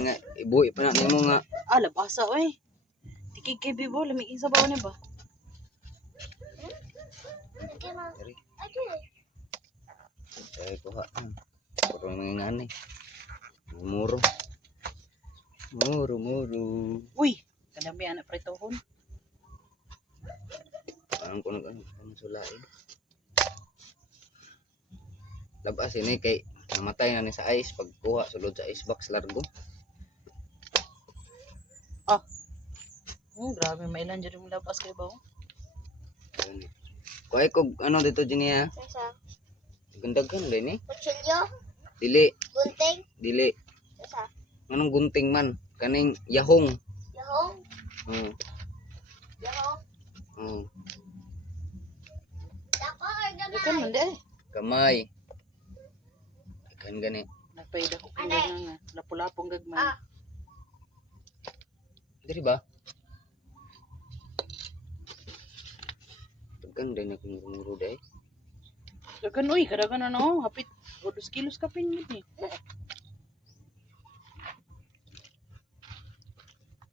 Nga ibuhi pa na nimo nga. Labasa oy. Tikig kay bibo lamig sa bawo ni ba? Diri. Ay kuha. Puro nga ni. Muro. Muro. Uy, kalami anak pritohon. Parang kuno ano sulain. Labas ini kay namatay na ni sa ice pagkuha sulod sa ice box largo. Grabe mailan dyan yung labas kay ba? Kuha ko ano dito Jinia. Sasa. Gandagan din ni. Kutsilyo. Dili. Gunting. Dili. Sasa. Anong gunting man? Kaning yahong. Yahong. Oo. Yahong. Oo. Dako or gamay? Ikan man di. Kamay. Ikan gani. Nagpaida ko kung nga. Lapu-lapong gagmay. Diri ba? Tegang din ako nguro dai. Dagan uy, kadagan na no. Hapit 2 kilos ka pin yun eh.